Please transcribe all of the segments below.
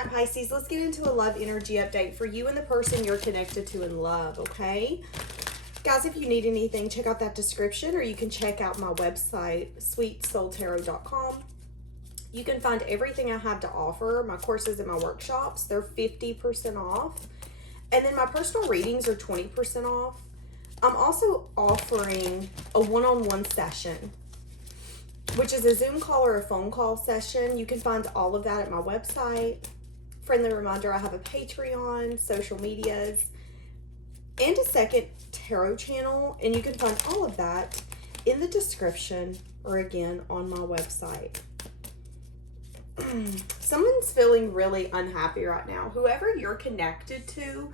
right, Pisces, let's get into a love energy update for you and the person you're connected to in love, okay? Guys, if you need anything, check out that description, or you can check out my website, SweetSoulTarot.com. You can find everything I have to offer, my courses and my workshops. They're 50% off. And then my personal readings are 20% off. I'm also offering a one-on-one session, which is a Zoom call or a phone call session. You can find all of that at my website. Friendly reminder, I have a Patreon, social medias, and a second tarot channel. And you can find all of that in the description or again on my website. Someone's feeling really unhappy right now. Whoever you're connected to,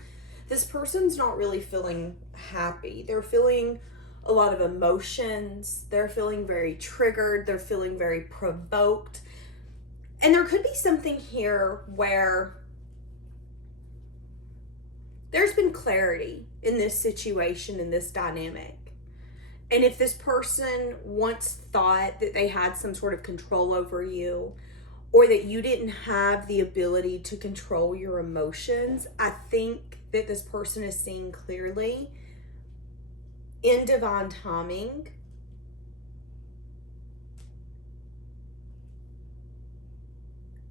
this person's not really feeling happy. They're feeling a lot of emotions. They're feeling very triggered. They're feeling very provoked. And there could be something here where there's been clarity in this situation, in this dynamic. And if this person once thought that they had some sort of control over you, or that you didn't have the ability to control your emotions, I think that this person is seeing clearly in divine timing.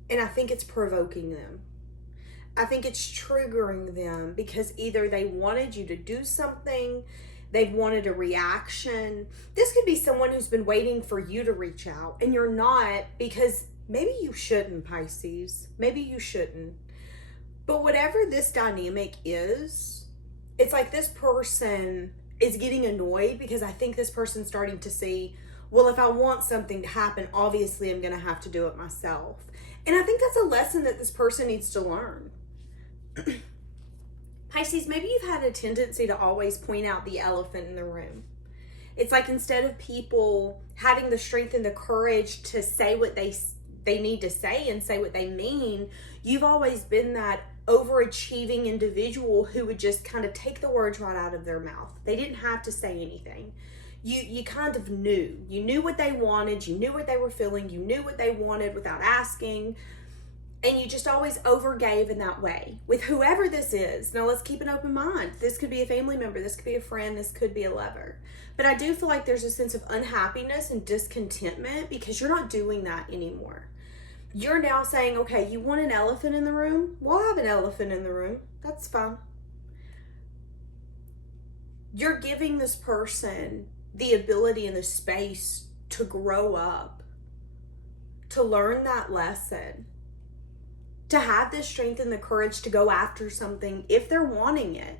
And I think it's provoking them. I think it's triggering them because either they wanted you to do something, they've wanted a reaction. This could be someone who's been waiting for you to reach out and you're not, because maybe you shouldn't, Pisces. Maybe you shouldn't. But whatever this dynamic is, it's like this person is getting annoyed because I think this person's starting to see, well, if I want something to happen, obviously I'm going to have to do it myself. And I think that's a lesson that this person needs to learn. Pisces, maybe you've had a tendency to always point out the elephant in the room. It's like instead of people having the strength and the courage to say what they need to say and say what they mean, you've always been that overachieving individual who would just kind of take the words right out of their mouth. They didn't have to say anything. You kind of knew. You knew what they wanted. You knew what they were feeling. You knew what they wanted without asking. And you just always overgave in that way with whoever this is. Now, let's keep an open mind. This could be a family member. This could be a friend. This could be a lover. But I do feel like there's a sense of unhappiness and discontentment because you're not doing that anymore. You're now saying, okay, you want an elephant in the room? Well, I have an elephant in the room. That's fine. You're giving this person the ability and the space to grow up, to learn that lesson, to have the strength and the courage to go after something if they're wanting it.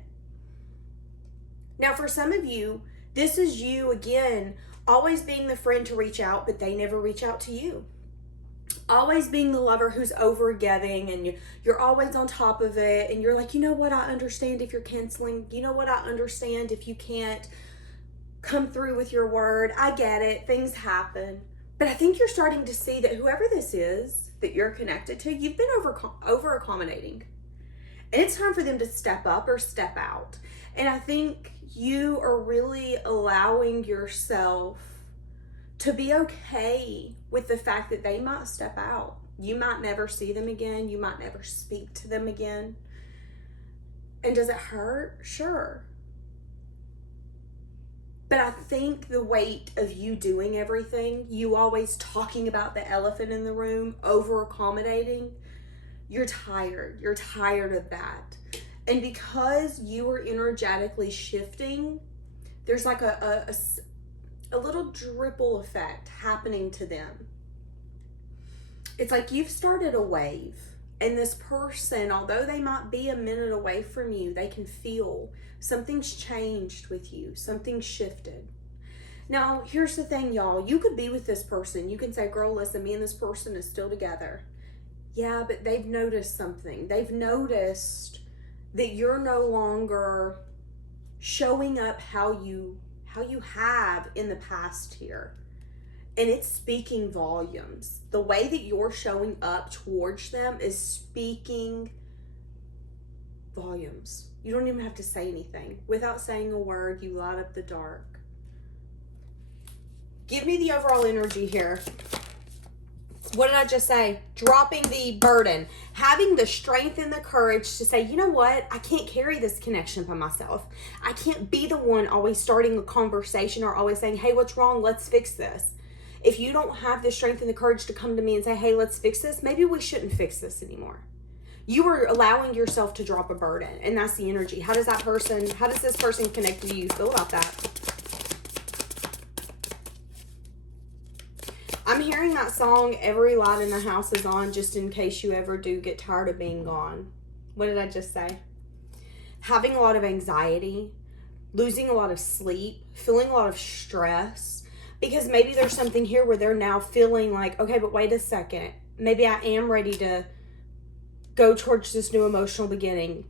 Now, for some of you, this is you, again, always being the friend to reach out, but they never reach out to you. Always being the lover who's over-giving and you're always on top of it. And you're like, you know what? I understand if you're canceling. You know what? I understand if you can't come through with your word. I get it. Things happen. But I think you're starting to see that whoever this is that you're connected to, you've been over-accommodating. And it's time for them to step up or step out. And I think you are really allowing yourself to be okay with the fact that they might step out. You might never see them again. You might never speak to them again. And does it hurt? Sure. But I think the weight of you doing everything, you always talking about the elephant in the room, over accommodating, you're tired. You're tired of that. And because you are energetically shifting, there's like a little ripple effect happening to them. It's like you've started a wave, and this person, although they might be a minute away from you, they can feel something's changed with you. Something's shifted. Now, here's the thing, y'all. You could be with this person. You can say, girl, listen, me and this person is still together. Yeah, but they've noticed something. They've noticed that you're no longer showing up how you have in the past here. And it's speaking volumes. The way that you're showing up towards them is speaking volumes. You don't even have to say anything. Without saying a word, you light up the dark. Give me the overall energy here What did I just say? Dropping the burden. Having the strength and the courage to say, you know what? I can't carry this connection by myself. I can't be the one always starting a conversation or always saying, hey, what's wrong? Let's fix this. If you don't have the strength and the courage to come to me and say, hey, let's fix this, maybe we shouldn't fix this anymore. You are allowing yourself to drop a burden, and that's the energy. How does this person connect to you? Feel about that. I'm hearing that song, Every Light in the House is On, just in case you ever do get tired of being gone. What did I just say? Having a lot of anxiety, losing a lot of sleep, feeling a lot of stress, because maybe there's something here where they're now feeling like, okay, but wait a second. Maybe I am ready to go towards this new emotional beginning.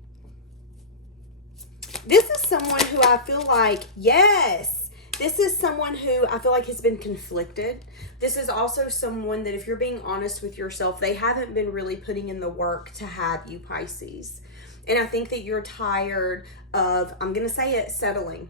This is someone who I feel like, yes, this is someone who I feel like has been conflicted. This is also someone that, if you're being honest with yourself, they haven't been really putting in the work to have you, Pisces. And I think that you're tired of, I'm going to say it, settling.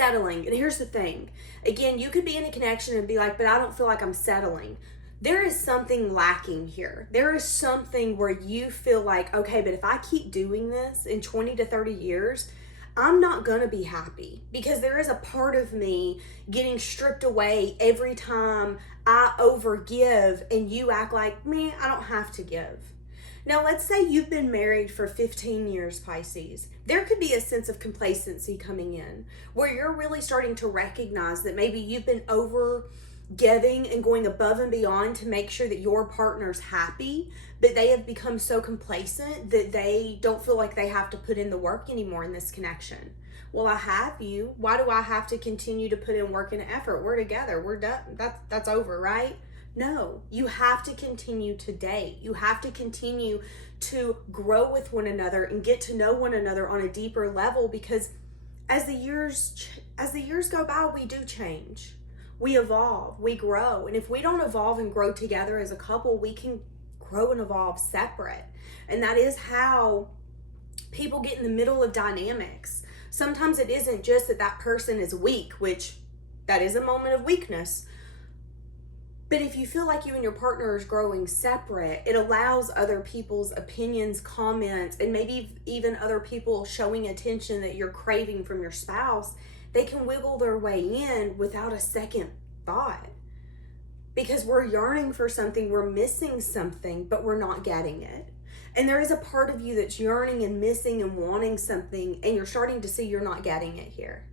And here's the thing. Again, you could be in a connection and be like, but I don't feel like I'm settling. There is something lacking here. There is something where you feel like, okay, but if I keep doing this in 20 to 30 years, I'm not going to be happy, because there is a part of me getting stripped away every time I overgive and you act like, me, I don't have to give. Now, let's say you've been married for 15 years, Pisces. There could be a sense of complacency coming in where you're really starting to recognize that maybe you've been giving and going above and beyond to make sure that your partner's happy, but they have become so complacent that they don't feel like they have to put in the work anymore in this connection. Well, I have you. Why do I have to continue to put in work and effort? We're together. We're done. That's over, right? No, you have to continue to date. You have to continue to grow with one another and get to know one another on a deeper level, because as the years go by, we do change. We evolve, we grow. And if we don't evolve and grow together as a couple, we can grow and evolve separate. And that is how people get in the middle of dynamics. Sometimes it isn't just that person is weak, which that is a moment of weakness. But if you feel like you and your partner is growing separate, it allows other people's opinions, comments, and maybe even other people showing attention that you're craving from your spouse. They can wiggle their way in without a second thought, because we're yearning for something, we're missing something, but we're not getting it. And there is a part of you that's yearning and missing and wanting something, and you're starting to see you're not getting it here.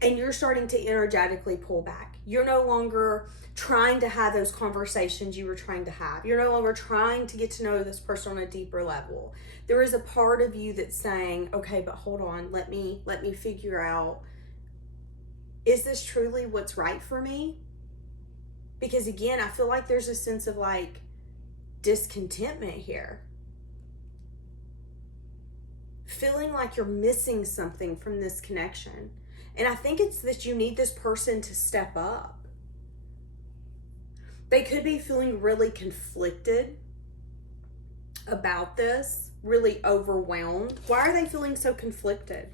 And you're starting to energetically pull back. You're no longer trying to have those conversations you were trying to have. You're no longer trying to get to know this person on a deeper level. There is a part of you that's saying, okay, but hold on, let me figure out, is this truly what's right for me? Because again, I feel like there's a sense of like discontentment here. Feeling like you're missing something from this connection. And I think it's that you need this person to step up. They could be feeling really conflicted about this, really overwhelmed. Why are they feeling so conflicted?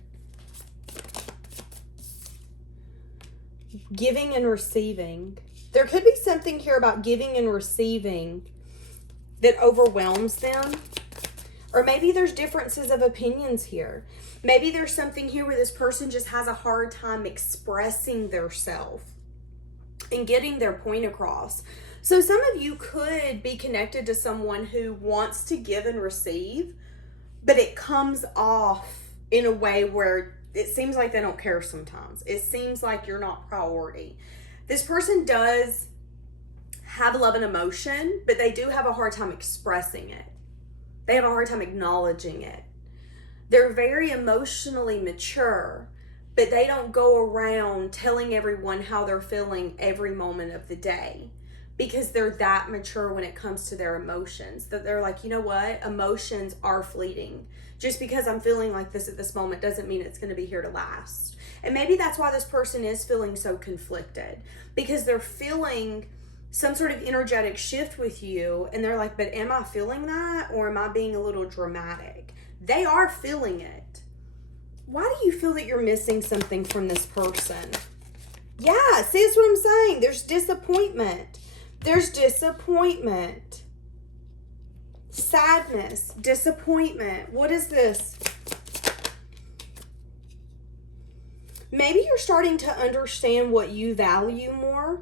Giving and receiving. There could be something here about giving and receiving that overwhelms them. Or maybe there's differences of opinions here. Maybe there's something here where this person just has a hard time expressing their self and getting their point across. So some of you could be connected to someone who wants to give and receive, but it comes off in a way where it seems like they don't care sometimes. It seems like you're not priority. This person does have love and emotion, but they do have a hard time expressing it. They have a hard time acknowledging it. They're very emotionally mature, but they don't go around telling everyone how they're feeling every moment of the day, because they're that mature when it comes to their emotions, that they're like, you know what? Emotions are fleeting. Just because I'm feeling like this at this moment doesn't mean it's going to be here to last. And maybe that's why this person is feeling so conflicted, because they're feeling some sort of energetic shift with you, and they're like, but am I feeling that, or am I being a little dramatic? They are feeling it. Why do you feel that you're missing something from this person? Yeah, see, that's what I'm saying. There's disappointment. There's disappointment, sadness, disappointment. What is this? Maybe you're starting to understand what you value more.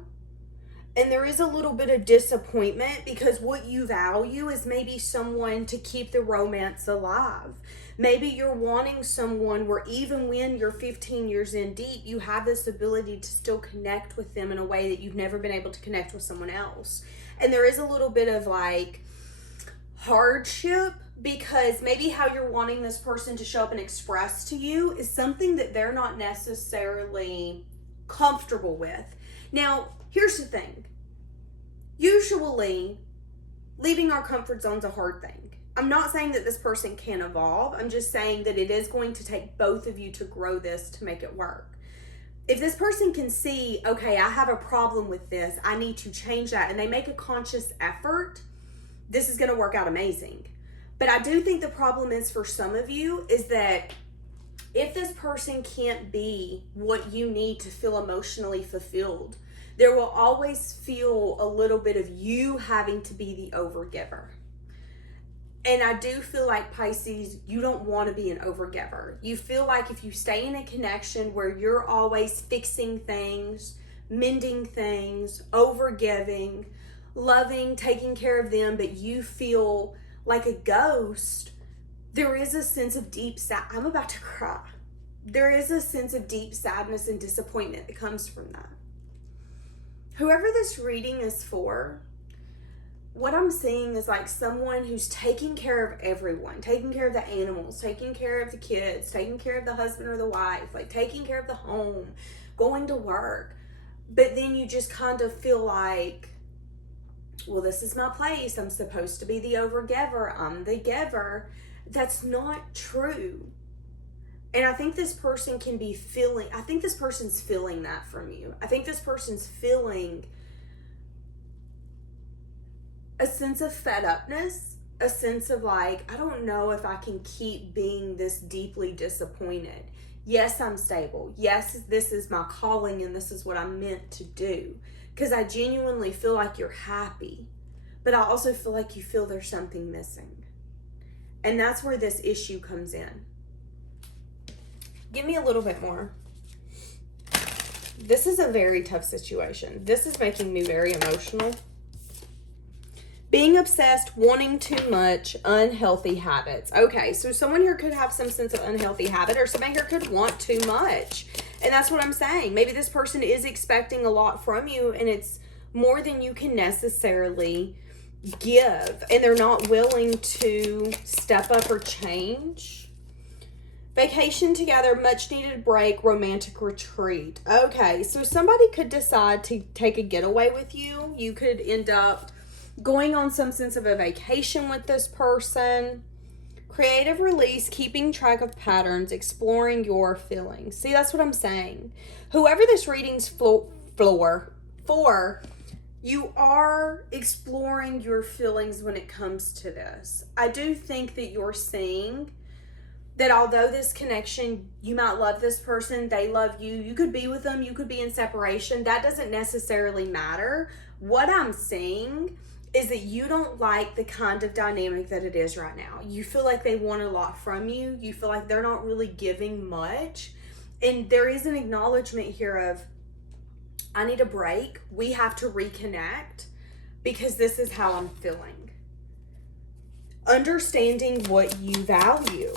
And there is a little bit of disappointment because what you value is maybe someone to keep the romance alive. Maybe you're wanting someone where even when you're 15 years in deep, you have this ability to still connect with them in a way that you've never been able to connect with someone else. And there is a little bit of like hardship because maybe how you're wanting this person to show up and express to you is something that they're not necessarily comfortable with. Now, here's the thing. Usually, leaving our comfort zone is a hard thing. I'm not saying that this person can't evolve. I'm just saying that it is going to take both of you to grow this to make it work. If this person can see, okay, I have a problem with this, I need to change that, and they make a conscious effort, this is going to work out amazing. But I do think the problem is for some of you is that if this person can't be what you need to feel emotionally fulfilled, there will always feel a little bit of you having to be the overgiver. And I do feel like, Pisces, you don't want to be an overgiver. You feel like if you stay in a connection where you're always fixing things, mending things, overgiving, loving, taking care of them, but you feel like a ghost, there is a sense of deep I'm about to cry. There is a sense of deep sadness and disappointment that comes from that. Whoever this reading is for, what I'm seeing is like someone who's taking care of everyone, taking care of the animals, taking care of the kids, taking care of the husband or the wife, like taking care of the home, going to work. But then you just kind of feel like, well, this is my place. I'm supposed to be the overgiver. I'm the giver. That's not true. And I think this person can be feeling, I think this person's feeling that from you. I think this person's feeling a sense of fed upness, a sense of like, I don't know if I can keep being this deeply disappointed. Yes, I'm stable. Yes, this is my calling and this is what I'm meant to do. Because I genuinely feel like you're happy, but I also feel like you feel there's something missing. And that's where this issue comes in. Give me a little bit more. This is a very tough situation. This is making me very emotional. Being obsessed, wanting too much, unhealthy habits. Okay, so someone here could have some sense of unhealthy habit, or someone here could want too much. And that's what I'm saying. Maybe this person is expecting a lot from you, and it's more than you can necessarily give, and they're not willing to step up or change. Vacation together, much needed break, romantic retreat. Okay, so somebody could decide to take a getaway with you. You could end up going on some sense of a vacation with this person. Creative release, keeping track of patterns, exploring your feelings. See, that's what I'm saying. Whoever this reading's for, you are exploring your feelings when it comes to this. I do think that you're seeing that although this connection, you might love this person, they love you, you could be with them, you could be in separation, that doesn't necessarily matter. What I'm seeing is that you don't like the kind of dynamic that it is right now. You feel like they want a lot from you. You feel like they're not really giving much. And there is an acknowledgement here of, I need a break. We have to reconnect because this is how I'm feeling. Understanding what you value.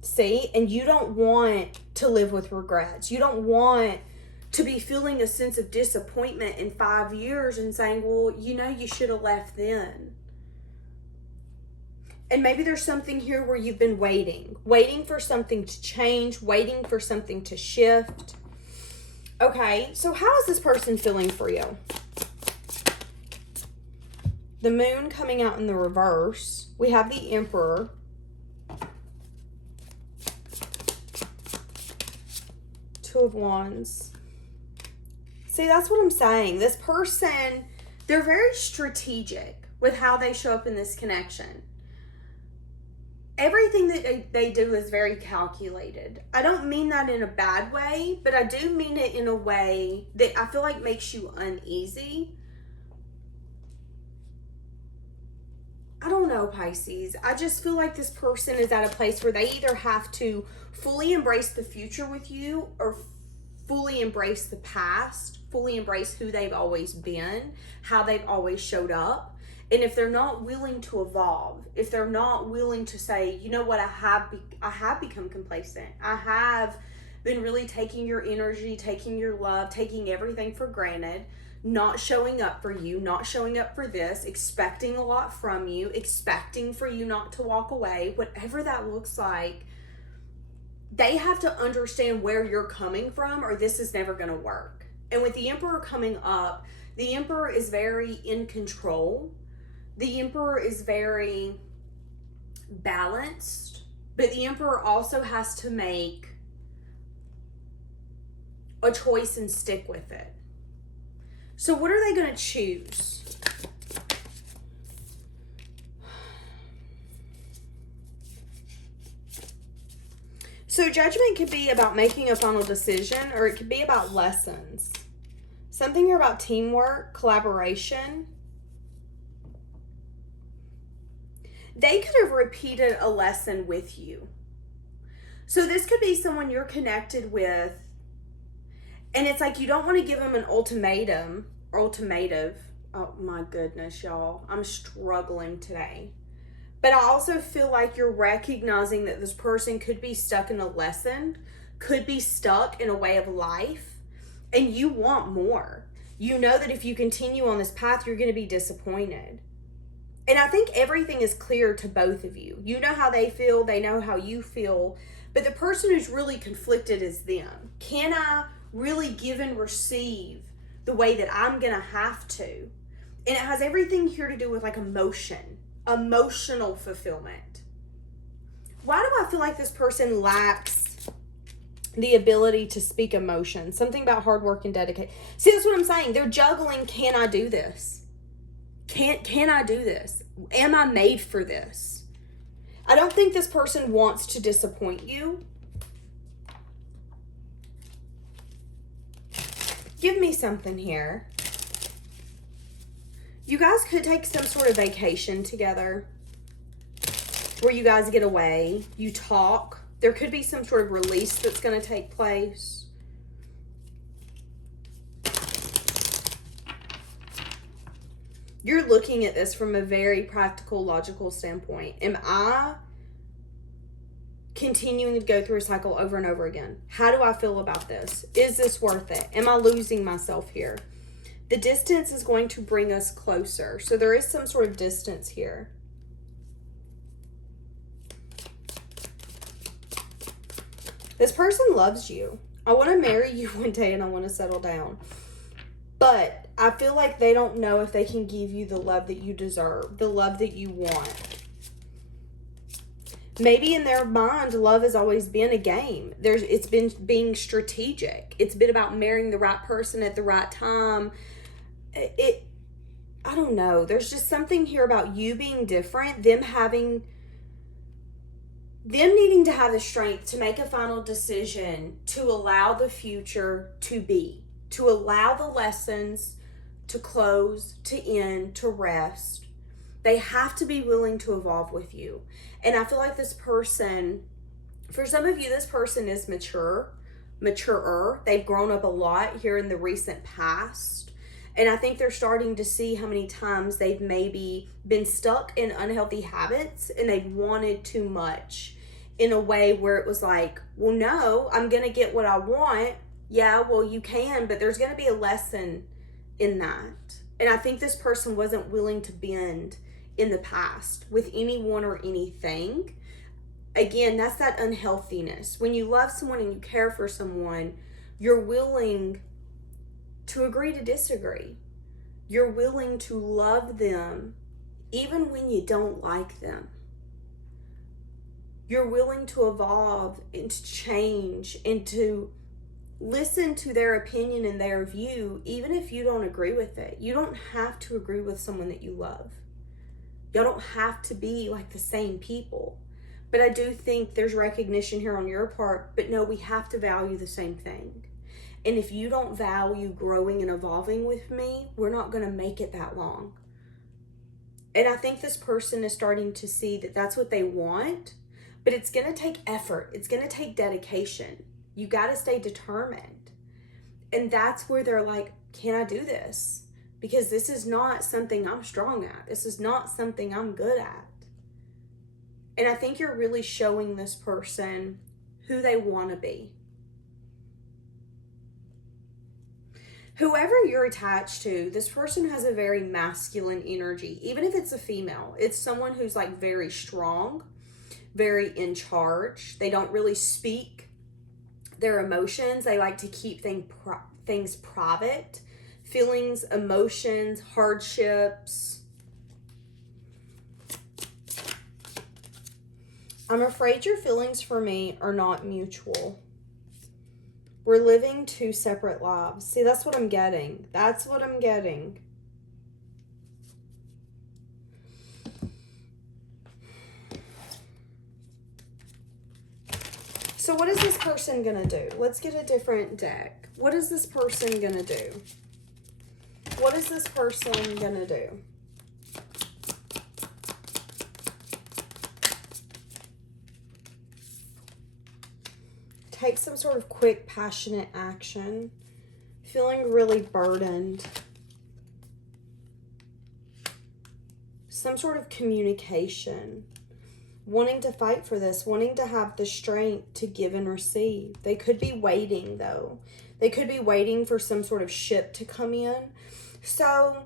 See? And you don't want to live with regrets. You don't want to be feeling a sense of disappointment in 5 years and saying, well, you know, you should have left then. And maybe there's something here where you've been waiting for something to change, waiting for something to shift. Okay, so how is this person feeling for you? The moon coming out in the reverse. We have the Emperor. Two of Wands. See, that's what I'm saying. This person, they're very strategic with how they show up in this connection. Everything that they do is very calculated. I don't mean that in a bad way, but I do mean it in a way that I feel like makes you uneasy. don't know, Pisces. I just feel like this person is at a place where they either have to fully embrace the future with you or fully embrace the past, fully embrace who they've always been, how they've always showed up. And if they're not willing to evolve, if they're not willing to say, you know what, I have become complacent. I have been really taking your energy, taking your love, taking everything for granted, not showing up for you, not showing up for this, expecting a lot from you, expecting for you not to walk away, whatever that looks like. They have to understand where you're coming from or this is never going to work. And with the Emperor coming up, the Emperor is very in control. The Emperor is very balanced, but the Emperor also has to make a choice and stick with it. So what are they going to choose? So judgment could be about making a final decision, or it could be about lessons. Something here about teamwork, collaboration. They could have repeated a lesson with you. So this could be someone you're connected with, and it's like you don't want to give them an ultimatum or ultimative. Oh my goodness, y'all. I'm struggling today. But I also feel like you're recognizing that this person could be stuck in a lesson, could be stuck in a way of life, and you want more. You know that if you continue on this path, you're going to be disappointed. And I think everything is clear to both of you. You know how they feel, they know how you feel, but the person who's really conflicted is them. Can I really give and receive the way that I'm going to have to? And it has everything here to do with like emotional fulfillment. Why do I feel like this person lacks the ability to speak emotion? Something about hard work and dedication. See, that's what I'm saying. They're juggling, can I do this? Can I do this? Am I made for this? I don't think this person wants to disappoint you. Give me something here. You guys could take some sort of vacation together where you guys get away, you talk. There could be some sort of release that's going to take place. You're looking at this from a very practical, logical standpoint. Am I continuing to go through a cycle over and over again? How do I feel about this? Is this worth it? Am I losing myself here? The distance is going to bring us closer. So there is some sort of distance here. This person loves you. I want to marry you one day and I want to settle down. But I feel like they don't know if they can give you the love that you deserve, the love that you want. Maybe in their mind, love has always been a game. It's been being strategic. It's been about marrying the right person at the right time. I don't know. There's just something here about you being different, them needing to have the strength to make a final decision, to allow the future to be, to allow the lessons to close, to end, to rest. They have to be willing to evolve with you. And I feel like this person, for some of you, this person is maturer. They've grown up a lot here in the recent past. And I think they're starting to see how many times they've maybe been stuck in unhealthy habits and they've wanted too much in a way where it was like, well, no, I'm going to get what I want. Yeah, well, you can, but there's going to be a lesson in that. And I think this person wasn't willing to bend in the past with anyone or anything. Again, that's that unhealthiness. When you love someone and you care for someone, you're willing to agree to disagree. You're willing to love them even when you don't like them. You're willing to evolve and to change and to listen to their opinion and their view, even if you don't agree with it. You don't have to agree with someone that you love. Y'all don't have to be like the same people. But I do think there's recognition here on your part, but no, we have to value the same thing. And if you don't value growing and evolving with me, we're not going to make it that long. And I think this person is starting to see that that's what they want, but it's going to take effort. It's going to take dedication. You got to stay determined. And that's where they're like, can I do this? Because this is not something I'm strong at. This is not something I'm good at. And I think you're really showing this person who they want to be. Whoever you're attached to, this person has a very masculine energy. Even if it's a female, it's someone who's like very strong, very in charge. They don't really speak their emotions. They like to keep things private. Feelings, emotions, hardships. I'm afraid your feelings for me are not mutual. We're living two separate lives. See, that's what I'm getting. That's what I'm getting. So what is this person going to do? Let's get a different deck. What is this person going to do? What is this person going to do? Take some sort of quick, passionate action. Feeling really burdened. Some sort of communication. Wanting to fight for this. Wanting to have the strength to give and receive. They could be waiting, though. They could be waiting for some sort of ship to come in. So,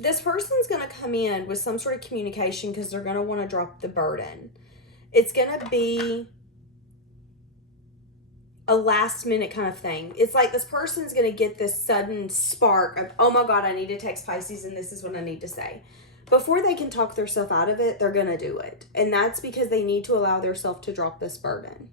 this person's going to come in with some sort of communication because they're going to want to drop the burden. It's going to be a last minute kind of thing. It's like this person's going to get this sudden spark of, oh my God, I need to text Pisces and this is what I need to say. Before they can talk themselves out of it, they're going to do it. And that's because they need to allow themselves to drop this burden.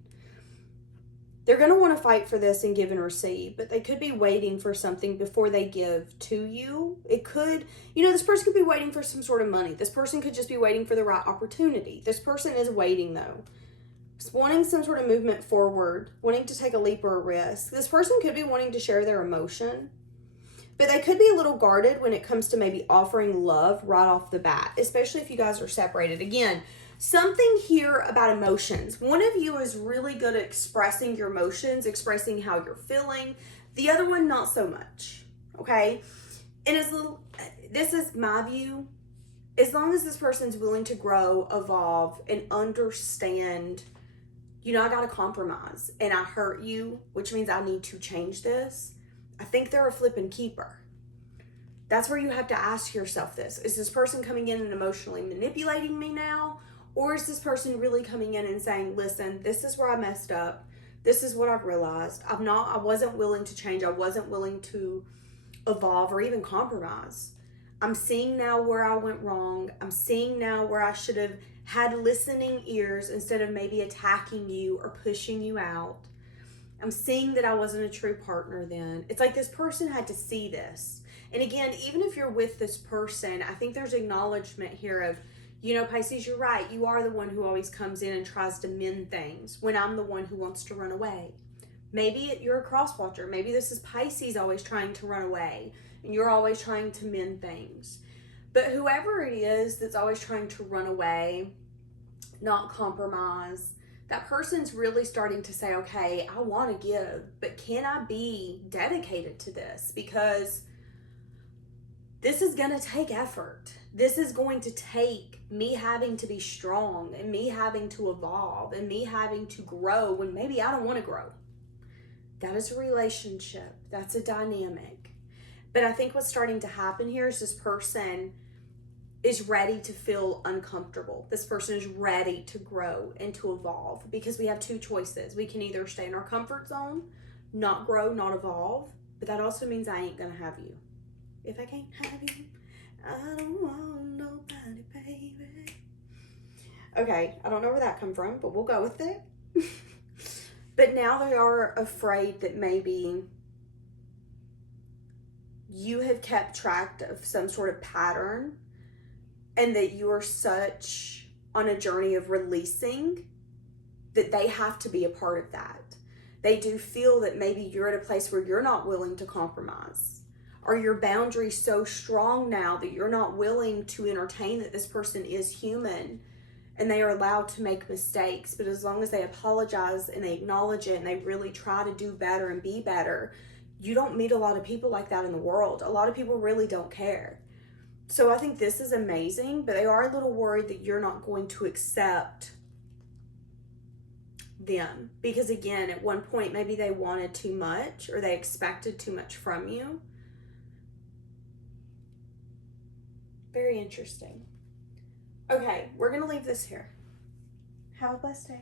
They're going to want to fight for this and give and receive, but they could be waiting for something before they give to you. It could, this person could be waiting for some sort of money. This person could just be waiting for the right opportunity. This person is waiting though. Wanting some sort of movement forward, wanting to take a leap or a risk. This person could be wanting to share their emotion, but they could be a little guarded when it comes to maybe offering love right off the bat, especially if you guys are separated. Again, something here about emotions. One of you is really good at expressing your emotions, expressing how you're feeling. The other one, not so much, okay? And this is my view. As long as this person's willing to grow, evolve, and understand, I got to compromise and I hurt you, which means I need to change this. I think they're a flipping keeper. That's where you have to ask yourself this. Is this person coming in and emotionally manipulating me now? Or is this person really coming in and saying, listen, this is where I messed up. This is what I've realized. I wasn't willing to change. I wasn't willing to evolve or even compromise. I'm seeing now where I went wrong. I'm seeing now where I should have had listening ears instead of maybe attacking you or pushing you out. I'm seeing that I wasn't a true partner then. It's like this person had to see this. And again, even if you're with this person, I think there's acknowledgement here of, Pisces, you're right. You are the one who always comes in and tries to mend things when I'm the one who wants to run away. Maybe you're a cross watcher. Maybe this is Pisces always trying to run away and you're always trying to mend things. But whoever it is that's always trying to run away, not compromise, that person's really starting to say, okay, I want to give, but can I be dedicated to this? Because this is going to take effort. This is going to take me having to be strong and me having to evolve and me having to grow when maybe I don't want to grow. That is a relationship. That's a dynamic. But I think what's starting to happen here is this person is ready to feel uncomfortable. This person is ready to grow and to evolve because we have two choices. We can either stay in our comfort zone, not grow, not evolve, but that also means I ain't gonna have you. If I can't have you, I don't want nobody, baby. Okay, I don't know where that come from, but we'll go with it. But now they are afraid that maybe you have kept track of some sort of pattern and that you are such on a journey of releasing that they have to be a part of that. They do feel that maybe you're at a place where you're not willing to compromise Are your boundaries so strong now that you're not willing to entertain that this person is human and they are allowed to make mistakes, but as long as they apologize and they acknowledge it and they really try to do better and be better, you don't meet a lot of people like that in the world. A lot of people really don't care. So I think this is amazing, but they are a little worried that you're not going to accept them. Because again, at one point, maybe they wanted too much or they expected too much from you. Very interesting. Okay, we're going to leave this here. Have a blessed day.